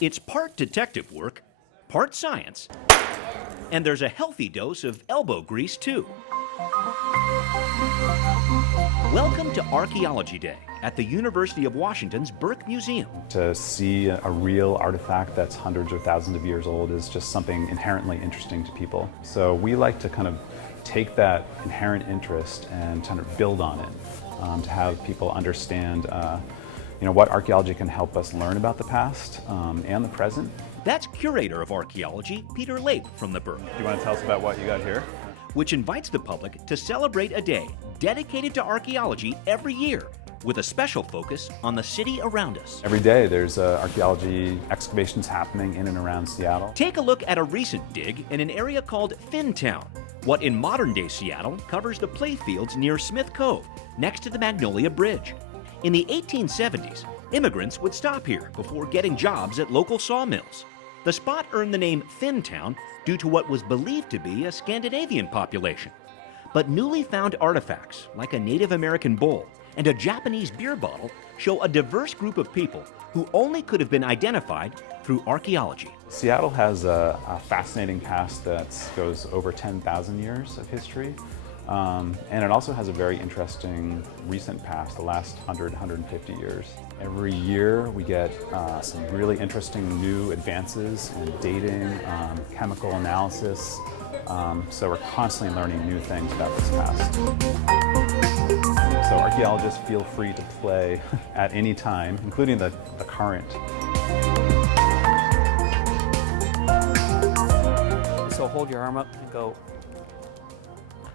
It's part detective work, part science, and there's a healthy dose of elbow grease, too. Welcome to Archeology Day at the University of Washington's Burke Museum. To see a real artifact that's hundreds or thousands of years old is just something inherently interesting to people. So we like to kind of take that inherent interest and kind of build on it, to have people understand what archaeology can help us learn about the past and the present. That's curator of archaeology, Peter Lape from the Burke. Do you want to tell us about what you got here? Which invites the public to celebrate a day dedicated to archaeology every year, with a special focus on the city around us. Every day there's archaeology excavations happening in and around Seattle. Take a look at a recent dig in an area called Finntown, what in modern-day Seattle covers the playfields near Smith Cove, next to the Magnolia Bridge. In the 1870s, immigrants would stop here before getting jobs at local sawmills. The spot earned the name Finntown due to what was believed to be a Scandinavian population. But newly found artifacts, like a Native American bowl and a Japanese beer bottle, show a diverse group of people who only could have been identified through archaeology. Seattle has a fascinating past that goes over 10,000 years of history. And it also has a very interesting recent past, the last 100, 150 years. Every year we get some really interesting new advances in dating, chemical analysis. So we're constantly learning new things about this past. So archaeologists feel free to play at any time, including the current. So hold your arm up and go.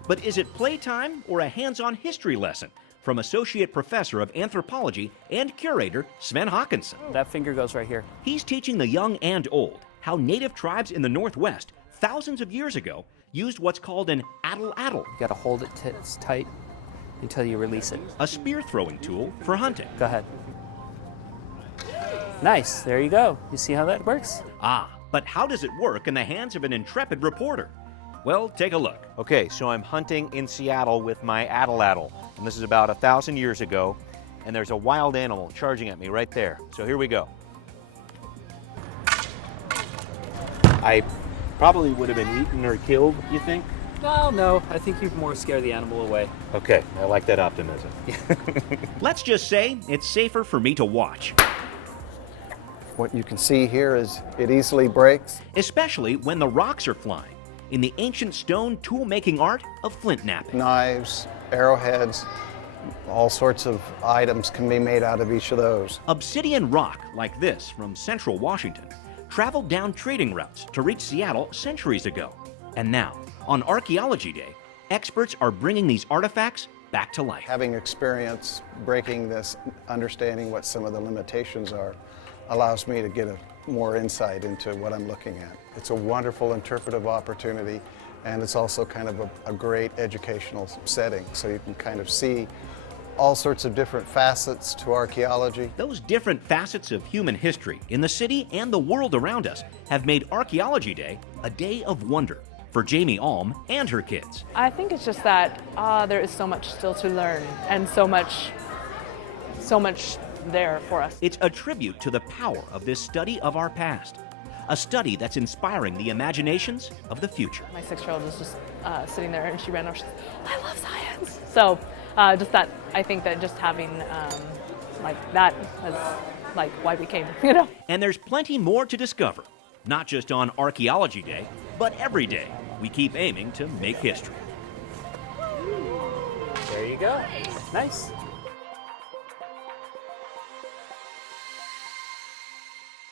But is it playtime or a hands-on history lesson? From Associate Professor of Anthropology and Curator Sven Haakonsen. That finger goes right here. He's teaching the young and old how native tribes in the Northwest, thousands of years ago, used what's called an atl-atl. You gotta hold it tight until you release it. A spear-throwing tool for hunting. Go ahead. Nice, there you go. You see how that works? Ah, but how does it work in the hands of an intrepid reporter? Well, take a look. Okay, so I'm hunting in Seattle with my atl-atl, and this is about 1,000 years ago, and there's a wild animal charging at me right there. So here we go. I probably would have been eaten or killed, you think? Well, no, I think you'd more scare the animal away. Okay, I like that optimism. Let's just say it's safer for me to watch. What you can see here is it easily breaks. Especially when the rocks are flying in the ancient stone tool-making art of flint knapping. Knives, arrowheads, all sorts of items can be made out of each of those. Obsidian rock like this from central Washington traveled down trading routes to reach Seattle centuries ago. And now, on Archaeology Day, experts are bringing these artifacts back to life. Having experience breaking this, understanding what some of the limitations are, allows me to get more insight into what I'm looking at. It's a wonderful interpretive opportunity, and it's also kind of a great educational setting, so you can kind of see all sorts of different facets to archaeology. Those different facets of human history in the city and the world around us have made Archaeology Day a day of wonder for Jamie Alm and her kids. I think it's just that there is so much still to learn and so much there for us. It's a tribute to the power of this study of our past, a study that's inspiring the imaginations of the future. My 6-year-old is just sitting there and she ran over, she's like, I love science. So just that, I think that just having like that is like why we came, you know. And there's plenty more to discover, not just on Archaeology Day, but every day we keep aiming to make history. There you go. Nice.